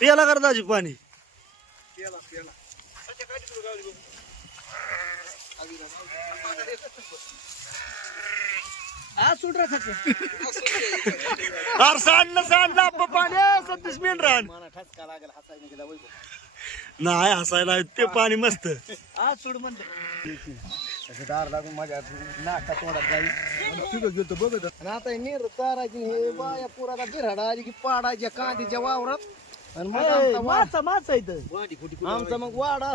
प्याला कर दाजी पाणी सांडलं पाणी सतीश मेंढरान नाही हसायला ते पाणी मस्त आज सोड म्हणते दार लागून माझ्या नाका तोंडात जाईल तिथं गेलो बघत आणि आता नीर चारायची हे बाया पुराला बिराडा आली की पाडायच्या कांदीच्या वावरात आणि मग मासा इथं आमचा मग वाडा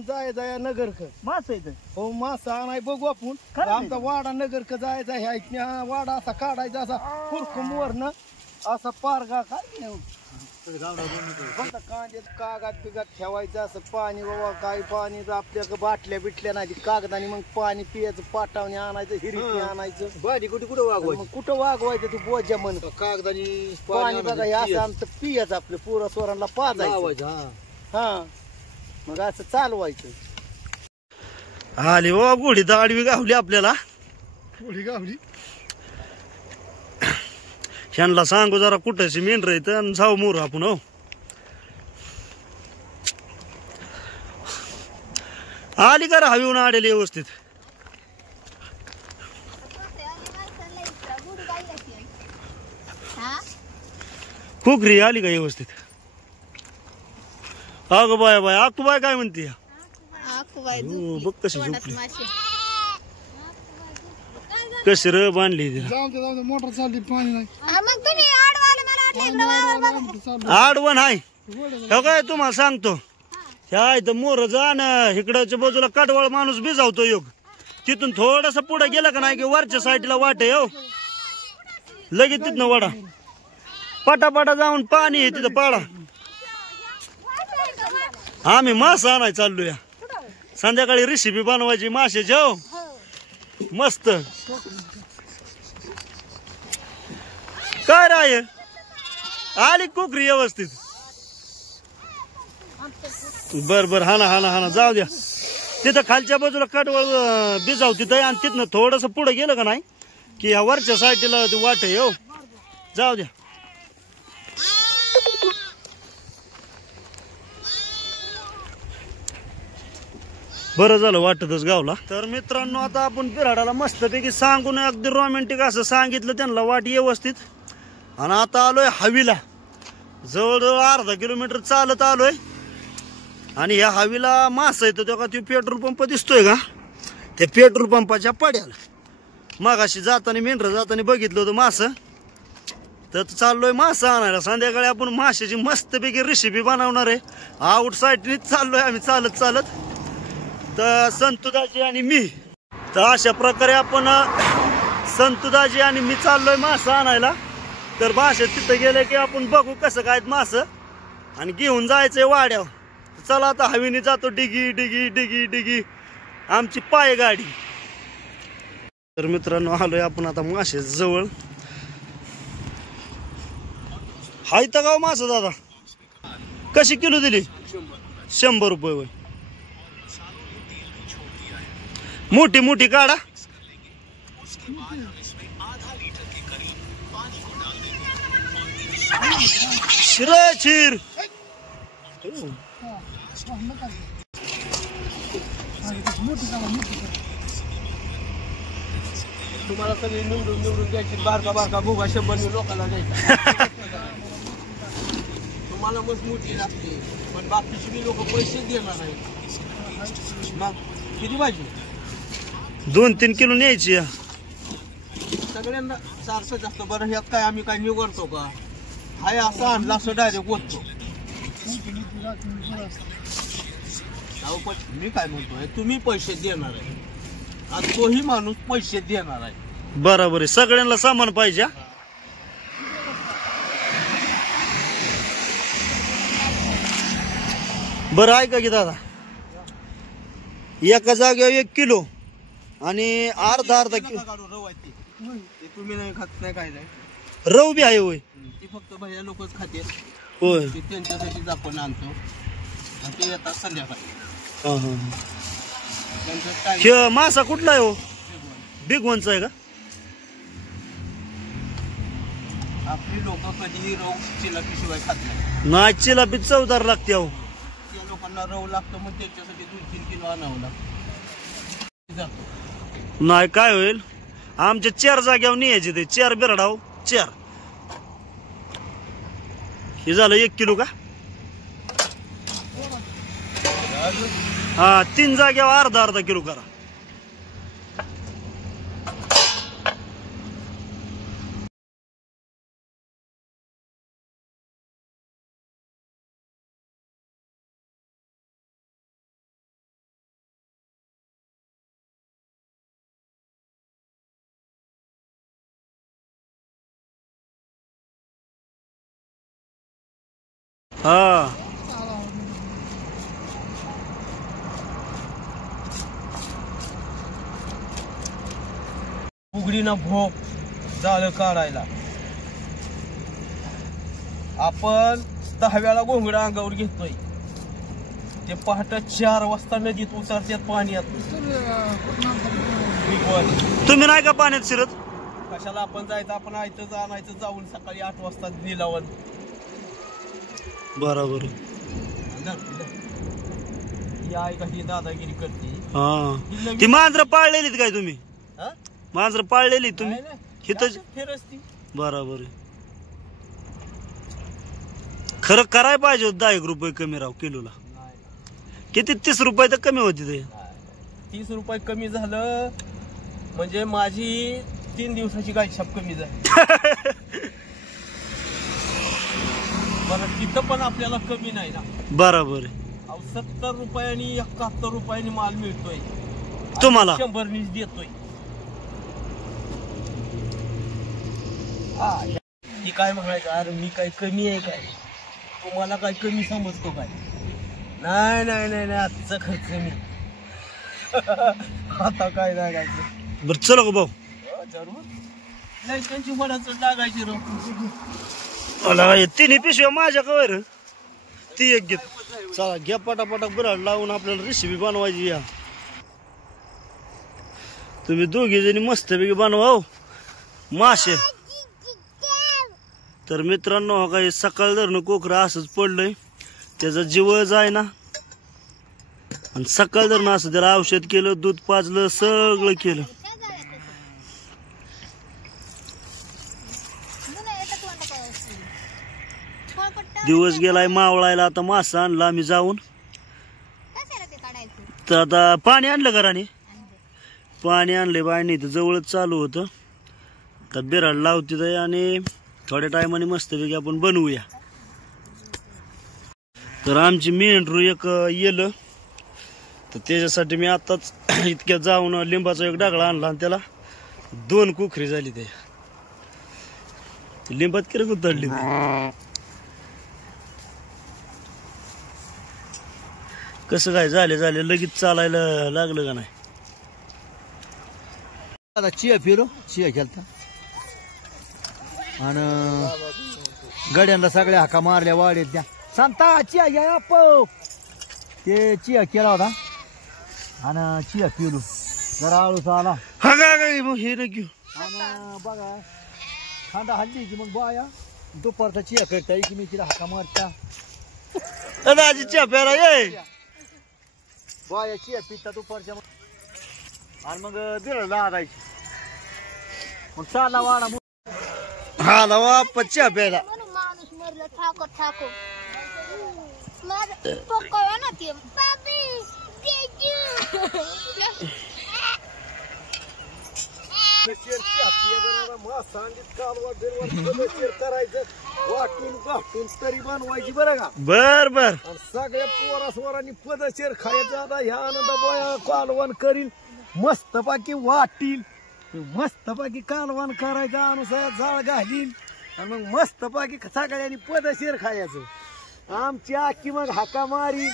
जायचा नगरक मासा इथं हो मासा नाही बघू आपण आमचा वाडा नगरक जायचा ह्या वाडा असा काढायचा असा खुरकून वरनं असा पारगा काय कांद्यात कागद बिगात ठेवायचं असं पाणी बाबा काय पाणी आपल्या बाटल्या बिटल्या नाही कागदाने मग पाणी पियाचं पाटावणे आणायचं हिरीने आणायचं बाडी कुठे वागवायचं कुठं वागवायचं ते बोजा म्हण कागदाने पाणी बघा हे असं आमचं पियाचं आपलं पुरा स्वरांना पाजायचं हा मग असं चालवायचं आली बाबा गोडी दाडवी गावली आपल्याला गोडी गावली ह्यांना सांगू जरा कुठंशी मेंढर येतं आणि जाऊ मोर आपण हो आली का हवीहून आडेली व्यवस्थित कुकरी आली का व्यवस्थित अगं बाय बाय अक्कूबाई काय म्हणते बघ कशी झोपली कशी र बांधली मोटर चालली पाणी नाही आडवण आहे काय तुम्हाला सांगतो ह्या इथं मोर जाण इकडच्या बाजूला काटवाळ माणूस भिजावतो योग तिथून थोडस पुढे गेला का नाही की वरच्या साईडला वाट आहे हो लगेच तिथनं वडा पटापटा जाऊन पाणी आहे तिथं पाडा आम्ही मासा आणाय चाललोया संध्याकाळी रेसिपी बनवायची माशाची हो मस्त काय राय आली कुकरी व्यवस्थित बर बर हाना हाना हाना जाऊ द्या तिथं खालच्या बाजूला काटवळ बिजाव तिथं आणि तिथनं थोडस पुढे गेलं का नाही की ह्या वरच्या साईडला वाट आहे हो जाऊ द्या बरं झालं वाटतच गावला तर मित्रांनो आता आपण बिराडाला मस्तपैकी सांगून अगदी रोमॅन्टिक असं सांगितलं त्यांना वाट व्यवस्थित आणि आता आलोय हवीला जवळजवळ अर्धा किलोमीटर चालत आलोय आणि ह्या हवीला मासा येतो तेव्हा तो पेट्रोल पंप दिसतोय का त्या पेट्रोल पंपाच्या पड्याला मागाशी जाताना मेंढर जाताना बघितलं होतं मासं तर चाललोय मासा आणायला संध्याकाळी आपण माशाची मस्तपैकी रेसिपी बनवणार आहे आउट साईडनीच चाललोय आम्ही चालत चालत तर संतुदाजी आणि मी तर अशा प्रकारे आपण संतुदाजी आणि मी चाललोय मासा आणायला तर मासे तिथं गेले की आपण बघू कसं काय मासं आणि घेऊन जायचंय वाड्यावर चला आता हवेने जातो डिगी डिगी डिगी डिगी आमची पाय गाडी तर मित्रांनो आलोय आपण आता मासे जवळ हाय तर गाव मासा दादा कशी किलो दिली 100 रुपये वय मोठी मोठी काढा शिर तुम्हाला सगळे निवडून निवडून द्यायची बारका बारका भोगा 100 लोकांना द्यायचा तुम्हाला मस्त मोठी लागते पण बाकीची लोक पैसे देणार नाही मग किती पाहिजे 2-3 किलो न्यायची सगळ्यांना सारखं जास्त बरं ह्यात काय आम्ही काय निवडतो का हाय असं आणला असं डायरेक्ट ओततो मी काय म्हणतोय तुम्ही पैसे देणार आहे आणि तोही माणूस पैसे देणार आहे बरोबर आहे सगळ्यांना सामान पाहिजे बरं ऐका की दादा एका जागेवर 1 किलो आणि अर्धा किलो रव आहे ते तुम्ही नाही खात नाही काय नाही रव बी आहे होय ती फक्त भैया लोकच खाते होय त्यांच्यासाठीच आपण आणतो आणि ते येतात संध्याकाळी मासा कुठला आहे हो बिग वनचा आहे का आपली लोक कधीही रव चिलापीशिवाय खात नाही. नाही चिलापी चवदार लागते अहो. त्या लोकांना रव लागतं मग त्याच्यासाठी 2-3 किलो आणावं लागतं. नाही काय होईल आमच्या 4 जाग्यावर न्यायचे ते 4 बिराडाव 4 हे झालं 1 किलो का हा 3 जाग्यावर अर्धा किलो करा. हा उघडीना भोग जाळं काढायला आपण 10 वेळा घोंगडा अंगावर घेतोय. ते पहाटे 4 वाजता नदीत उतरतात पाण्यात. तुम्ही नाही का पाण्यात शिरत? कशाला आपण जायचं, आपण आयतं आणायचं जाऊन सकाळी 8 वाजता निलावण. बरोबर या काही दादागिरी करते. हा ती मांजरं पाळलेलीत काय तुम्ही? मांजरं पाळलेली तुम्ही हिथं फिरसती. बरोबर खरं करायला पाहिजे 10 रुपये कमी राव किलोला. किती 30 रुपये तर कमी होती ते. 30 रुपये कमी झालं म्हणजे माझी 3 दिवसाची गायछाप कमी झाली. बरं तिथं पण आपल्याला कमी नाही ना. बरोबर 70 रुपयांनी 71 रुपयांनी माल मिळतोय तुम्हाला 100 देतोय. ती काय म्हणायचं अरे मी काय कमी आहे काय, तुम्हाला काय कमी समजतो काय? नाही नाही नाही नाही आजचा खर्च मी आता काय लागायचं. बरं चला गो भाऊ जरूर नाही त्यांची मनाच लागायची तिन्ही पिशव्या माझ्या कवर ती एक घेत. चला घ्या पटापटा बिराड लावून आपल्याला रेसिपी बनवायची. या तुम्ही दोघी जणी मस्तपैकी बनवा हो मासे. तर मित्रांनो हो काही सकाळ धरणं कोकरा असंच पडलंय त्याचा जीव जाय ना. आणि सकाळ धरणं असं त्याला औषध केलं दूध पाजलं सगळं केलं. दिवस गेलाय मावळायला. आता मासा आणला आम्ही जाऊन. तर आता पाणी आणलं घराने पाणी आणले बायने तर जवळच चालू होतं. तर बिराड लावते आणि थोड्या टायमाने मस्तपैकी आपण बनवूया. तर आमची मेंढरू एक येलं तर त्याच्यासाठी मी आताच इतक्या जाऊन लिंबाचा एक डागळा आणला आणि त्याला 2 कुखरी झाली. ते लिंबात किती उतरली कसं काय झाले लगेच चालायला लागलं का नाही. आता चिया खेळता आणि गड्यांना सगळ्या हाका मारल्या वाढेत त्या सांगता चिया घ्या ते चिया केला होता आणि चिया पिलो जरा आळूस आला. हा काय मग हे नाही घेऊ आणि बघा खांदा हल्ली की मग बाया दुपारचा चिया करता एकमेकीला हाका मारता. दादाजी चहा प्यायला ये बाया चिया पिता दुपारच्या आणि मग बिरड लागायची मग चाला वाडा हा लावा चहा प्यायला. माणूस मरलं ठाको ठाको पकवा ना ते पापी करायचं वाटून गाठून तरी बनवायची बरं का. बर बर सगळ्या पोरास्वरांनी पदशेर खायचं. आता ह्या आनंद बोया कालवण करील मस्तपैकी वाटील मस्तपैकी कालवण करायचं अनुसार जाळ घालील आणि मग मस्तपैकी सगळ्यांनी पदशेर खायचं. आमची आखी मग हाका मारी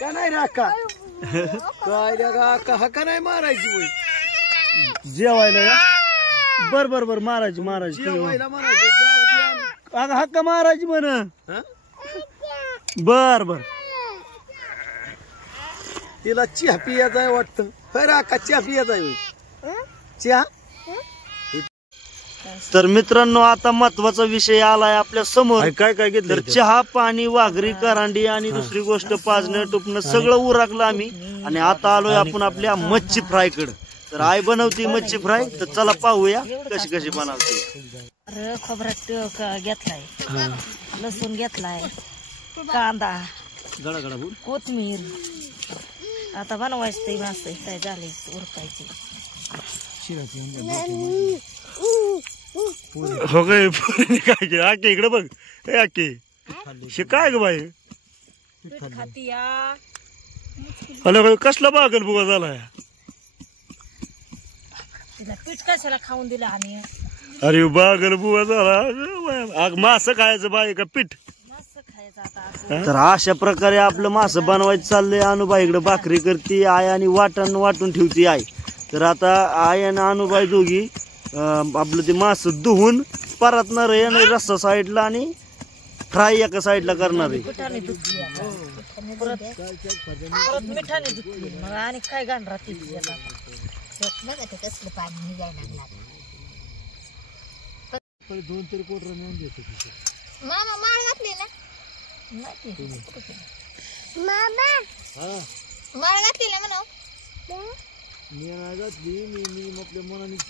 का नाही राखा काय का हाका नाही मारायची होय जेवायला या. बर बर बर मारायची जेवायला म्हणायचं अगं हक्का मारायची म्हण. बर बर तिला चहा पियाचा आहे वाटतं खरं का चहा पियाचा आहे चहा तर मित्रांनो आता महत्वाचा विषय आलाय आपल्या समोर. काय काय घेतलं? तर चहा, पाणी, वाघरी, करांडी आणि दुसरी गोष्ट पाजणं टुपणं सगळं उरकलं आम्ही. आणि आता आलोय आपण आपल्या मच्छी फ्राय कडे. तर आई बनवती मच्छी फ्राय. तर चला पाहूया कशी कशी बनवते. खोबऱ्यात घेतलाय, लसूण घेतलाय, कांदा, कोथमीर. आता बनवायचं ते मासे काय झाले उरकायचे. हो काय काय के आके इकडे बघ. ए आके काय ग बाई? हॅलो कसला बागल बुगा झालाय? तिला पीठ कशाला खाऊन दिलं आम्ही? अरे बागल बुवा झाला. मास खायचं बाई का पीठ? तर अशा प्रकारे आपलं मास बनवायचं चाललंय. अनुबाई इकडे भाकरी करते आई आणि वाटून ठेवती आई. तर आता आई आणि अनुबाई दोघी आपलं ते मास धुवून परतणार आहे आणि रस्सा साईडला आणि फ्राय एका साईडला करणार आहे. मिठाने धुतली परत मिठाने धुतली. मग आणि काय घाण राहते कसलं पाणी निघायला लागला. मामा माळ घातली ना? मामा माळ घातली ना म्हणा. मी नाही घातली. मी आपल्या मनानेच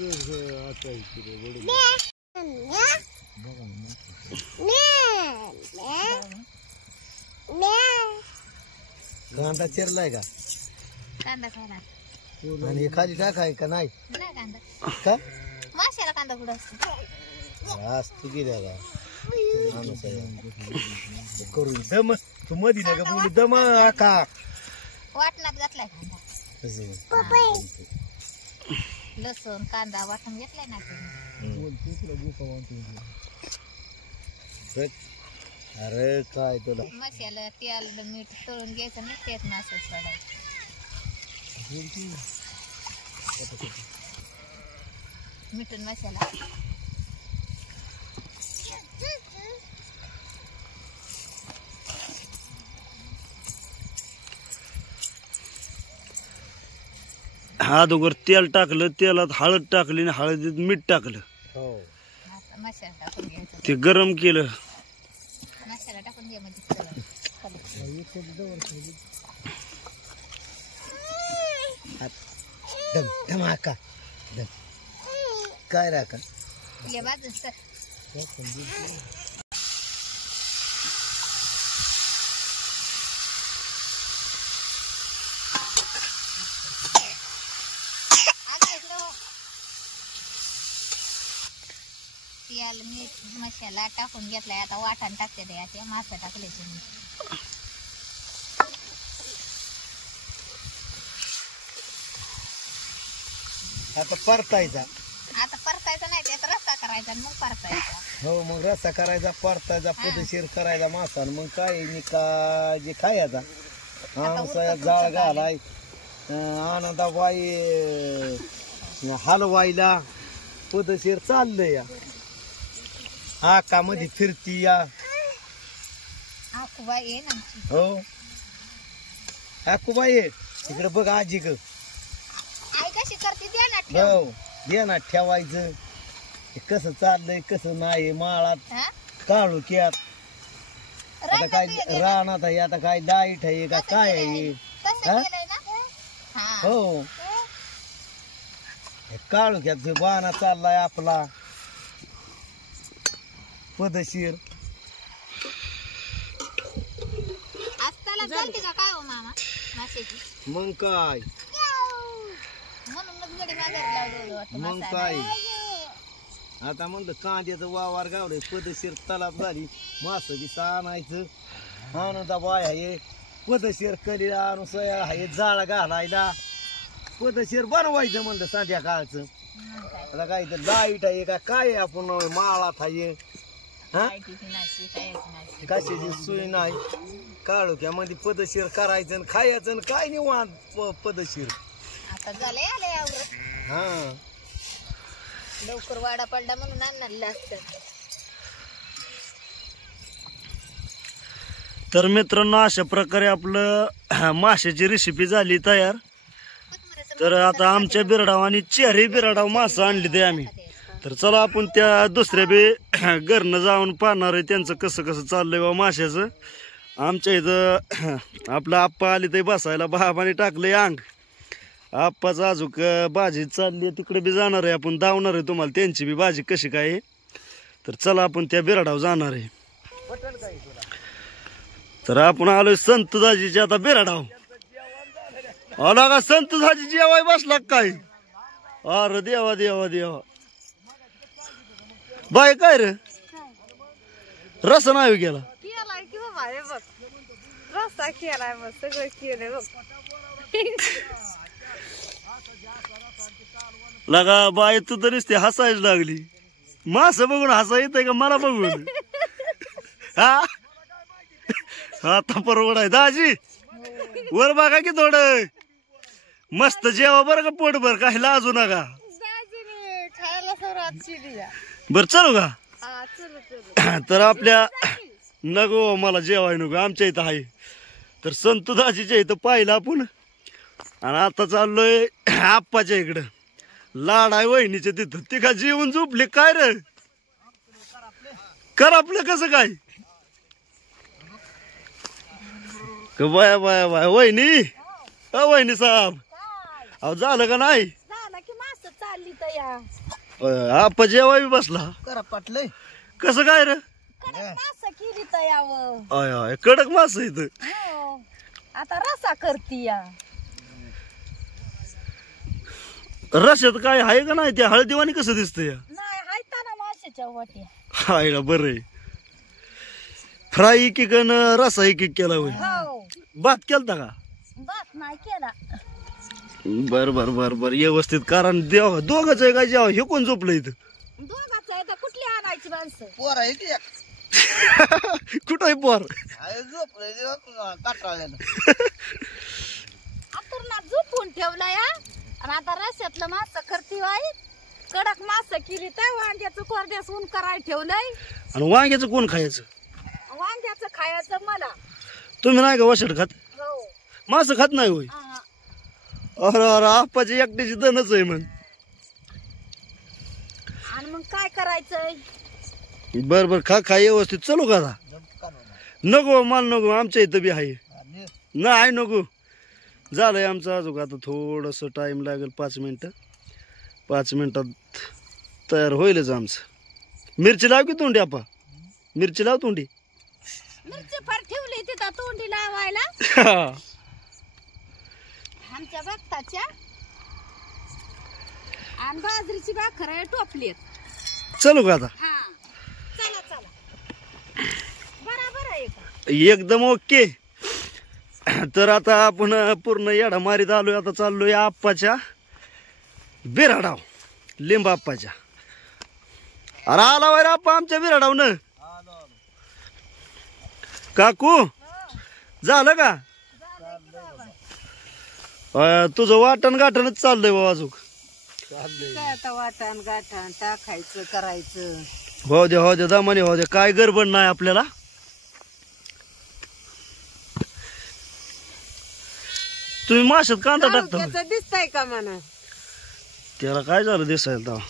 कांदा चिरलाय का? कांदा खायला आणि हे खाली टाकाय का नाही? नाही कांदा. का माशाला कांदा कुठं असतो? तू गेल्या करून दम. तू मधी नाही का बोलू दम का? वाटणात घातलाय कांदा, लसूण कांदा वाटून घेतलाय ना. अरे काय तुला मसाला तेल मीठ तळून घ्यायचं नाही तेच मासे सोडायचं. मिठून मसाला अगोदर तेल टाकलं, तेलात हळद टाकली आणि हळदीत मीठ टाकलं. मसाला टाकून घ्यायचा. ते गरम केलं. मसाला टाकून घ्या म्हणजे धमाका काय राखा बाजून सर. तेल मीठ मसाला टाकून घेतलाय. आता वाटण टाकते ते मासा टाकले. आता परतायचा. आता परतायचा नाही त्याचा रस्सा करायचा मग परतायचा. हो मग रस्सा करायचा, परतायचा, पदशीर करायचा मासा. मग काय निका जे खायचा हा जाळ घालाय. आनंदाबाई हलवायला पदशीर चाललंय या आका मध्ये फिरती या. आकुबाई आहे ना. हो आकुबाई इकडे बघ आजी ग. आई कशी करते दे ना ठेव. हो दे ना ठेवायचं. कसं चाललंय कसं नाही माळात हा? काळुक्यात. आता रानात काय गेले. रानात आहे, आता काय लाईट आहे का काय आहे. कसं हा? केलंय ना? हा. हो काळुक्यात बाणा चाललाय आपला पदशीर. आजताला चालते का काय हो मामा माशाची? मग काय म्हणूनच गडी माघारी लावलं होतं मग मसाला. काय आता म्हणलं कांद्याचं वावर गावलंय. पदशीर तलाब झाली. मास बी आणायचं. आनंदा बाय आहे पदशीर कली आणून सोया आहे जाळ घालायला. पदशीर बनवायचं म्हणलं संध्याकाळचं. मग काय. आता काय तर लाईट आहे का काय आहे, आपण माळात आहे. हा लाईटीची नाही, काहीच नाही. कशाची सोय नाही. काळुक्यामध्ये पदशीर करायचं आणि खायचं आणि काय निवांत पदशीर. आता झालंय आलंय आवरत. हा लवकर वाडा पडला म्हणून आणलं असतं. तर मित्रांनो अशा प्रकारे आपलं माशाची रेसिपी झाली तयार. तर आता आमच्या बिरडाव आणि चेहरी बिरडाव मासा आणली ते आम्ही. तर चला आपण त्या दुसऱ्या बी घरनं जाऊन पाहणार आहे त्यांचं कसं कसं चाललंय बा माशाचं. आमच्या इथं आपला आप्पा आली ते बसायला बाबाने टाकलंय अंग. आप्पाचं अजूक भाजी चालली तिकडे बी जाणार आहे आपण धावणार आहे तुम्हाला त्यांची बी भाजी कशी काय आहे. तर चला आपण त्या बिराडावर जाणार आहे. तर आपण आलोय संत दाजीच्या आता बिराडाव. आला का संत दाजी जेवाय बसला काय? अरे देवा देवा देवा बाय काय रे रस नाही गेला केलाय की बाबा हे बघ रस्ता केलाय बघ सगळं केलंय बघ. लगा बाय तू तरीच ते हसायला लागली. मास बघून हसा येतंय का मला बघून? हा आता परवड आहे दाजी वर बघा की थोडं मस्त जेवा बरं का पोटभर काही लाजू नका. खायला सुरुवात केली बर चलू का? चल चल. तर आपल्या नको मला जेवाय नको आमच्या इथं आहे. तर संतू दाजीच्या इथं पाहिलं आपण आणि आता चाललोय आप्पाच्या इकडं. लाड आहे वहिनीच्या तिथं ती का जेवून झोपली काय रे? कर आपलं कसं काय? बाया बाया बाया वहिनी वहिनी साहेब अहो झालं का नाही? झालं की मास चालली तर या आप्पा जेवाय बी बसला. करा पाटलंय कसं काय रे? मास केली तर यावं. आय आय कडक मास इथं. हो आता रसा करती या. रस्यात काय आहे का नाही? त्या हळदीवानी कसं दिसतंय? नाही हायता ना माशाच्या वाट्या. हाय ना बरं आहे. फ्राय एक एक रसा एक एक केला होय. हो भात केलता का? बात नाही केला. बर बर बर बर व्यवस्थित कारण देवा दोघच आहे काय जेव्हा हे कोण झोपलं इथं? दोघाच आहे तर कुठली आणायची माणसं? पोर आहे की कुठं आहे पोर? काटाळ्यानं आतुरला झोपून ठेवला या आणि आता रश्यातलं मास करती वाई. कडक मास केली तर वांग्याचं कोरड्यास ऊन करायला ठेवलंय. आणि वांग्याचं कोण खायचं? वांग्याचं खायचं मला. तुम्ही नाही का वशट खात? हो मास खात नाही होय? अरे अरे आप्पाची एकट्याची दनच आहे मग. आणि मग काय करायचंय? बर बर खा खा व्यवस्थित चलो का? नको मला नको आमच्या इथं बी आहे. नाही नको झालंय आमचं अजून आता थोडस टाइम लागेल 5 मिनिटं. 5 मिनिटात तयार होईलच आमचं. मिरची लाव की तोंडी आपा मिरची लाव तोंडी. मिरची फार ठेवली तिथं तोंडी लावायला आमच्या बघताच्या. आणि बाजरीची भाकर आहे टोपलीत. चलो का आता? हा चला चला बरोबर आहे का? एकदम ओके. तर आता आपण पूर्ण येडा मारीत आलोय. आता चाललोय आप्पाच्या बिराडाव लिंब आप्पाच्या. अरे आला वाय आप्पा आमच्या बिराडाव न. काकू झालं का? तुझं वाटण गाठणच चाललंय बाबा अजून. काय आता वाटण गाठण टाकायचं करायचं. हो दे दामाने हो दे काय गडबड नाही आपल्याला. तुम्ही माशात कांदा टाकता दिसतंय का म्हणा? त्याला काय झालं दिसायला तेव्हा?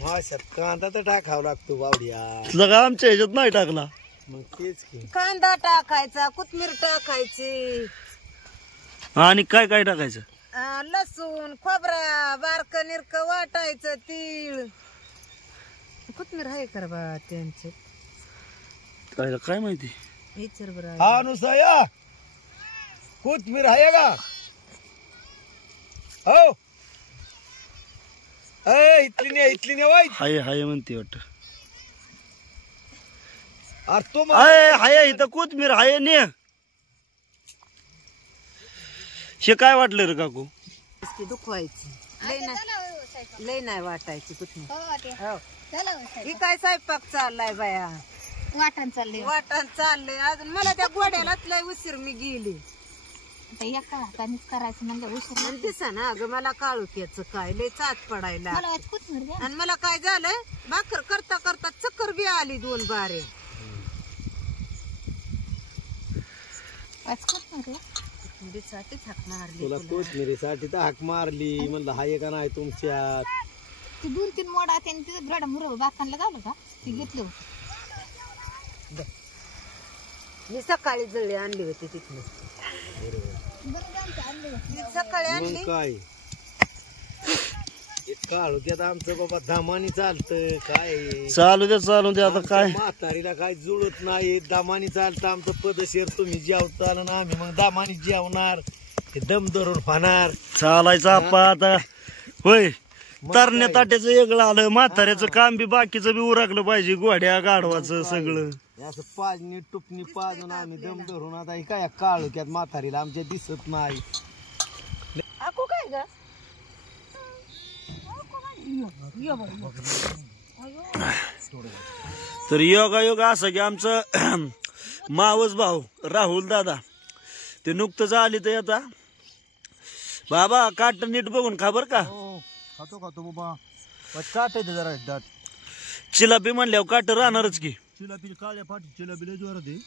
माशात कांदा तर टाकावा लागतो बावड्या. लगा आमच्या ह्याच्यात नाही टाकला. मग तेच की कांदा टाकायचा कोथमीर टाकायची आणि काय काय टाकायचं? लसूण खोबरा बारक निरक वाटायचं तीळ कोथमीर आहे कर बा त्यांचे काय माहिती विचार बरं. हा नुसया कोथमीर आहे का? हो इथली नाही वाईट. हाय म्हणते वाटत. अरे तो हाय इथं कोथमीर हाय ने. हे काय वाटलं रे काकू? दुखवायची लय नाही वाटायची कोथमीर. हो ते चला ही काय स्वयंपाक चाललाय बाया? वाटण चालले. वाटण चाललंय अजून. मला त्या गोड्यालाच लय उशीर मी गेली. आता एका हातानेच करायचं म्हणजे उशीर आणि दिसा ना अगं मला काळुक्याचं काय लय चाच पडायला. मला वाटतं कोथमीर द्या. आणि मला काय झालं भाकर करता करता चक्कर बी आली 2 बारे. वाच कोथमीर द्या. कोथिंबीरीसाठीच हाक मारली तुला तुला. कोथमिरीसाठी तर हाक मारली, म्हणलं हाय का नाही तुमच्यात. ती 2-3 मोडा त्याने तिथं गड मुरळ बाकांना गावलं का ती घेतलं होतं. मी सकाळी जळी आणली होती तिथनं. मी सकाळी मग आणली. काय काळुक्यात आमचं बाबा दमानी चालतं काय. चालू दे आता काय. म्हातारीला काय जुळत नाही, दमानी चालतं आमचं पदशीर. तुम्ही जेवताल ना आम्ही मग दमानी जेवणार, हे दम धरून फाणार. चालायचं आपा आता होय. तरण्या ताट्याचं वेगळं आलं, म्हाताऱ्याचं काम बी बाकीचं बी उरकलं पाहिजे, घोड्या गाढवाचं सगळं. हे असं पाजणी टुपणी पाजून आम्ही दम धरून आता हे काय काळुक्यात म्हातारीला आमच्या दिसत नाही. आकू काय ग तर योगायोग असं की आमचं मावस भाऊ राहुल दादा ते नुकतंच आली तर आता बाबा काट नीट बघून खबर का. खातो बाबा, काटायचं जरा दाट. चिलापी म्हणल्यावर काट राहणारच की. चिलापी काळ्या फाटी चिलापी लय जोरात आहे.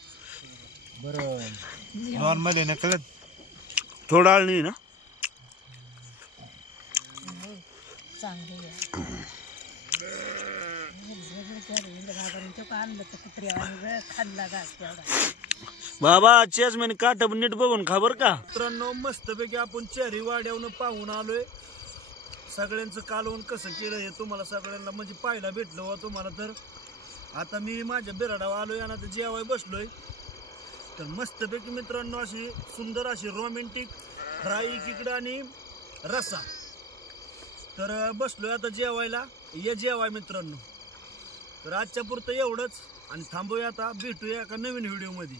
बरं नॉर्मल आहे ना, कळत थोडा आळणी ना. बाबा चेसमॅन काट नीट बघून खबर का. मित्रांनो मस्तपैकी आपण चेहरी वाड्यावरून पाहून आलोय. सगळ्यांचं कालवण कसं केलं हे तुम्हाला सगळ्यांना म्हणजे पाहायला भेटलं हो तुम्हाला. तर आता मी माझ्या बिराडावर आलोय आणि आता जेवाय बसलोय. तर मस्तपैकी मित्रांनो अशी सुंदर अशी रोमॅन्टिक फ्राय इकडं आणि रस्सा. तर बसलोय आता जेवायला. ये जेवाय मित्रांनो. तर आजच्या पुरतं एवढंच आणि थांबूया आता, भेटूया एका नवीन व्हिडिओ मध्ये.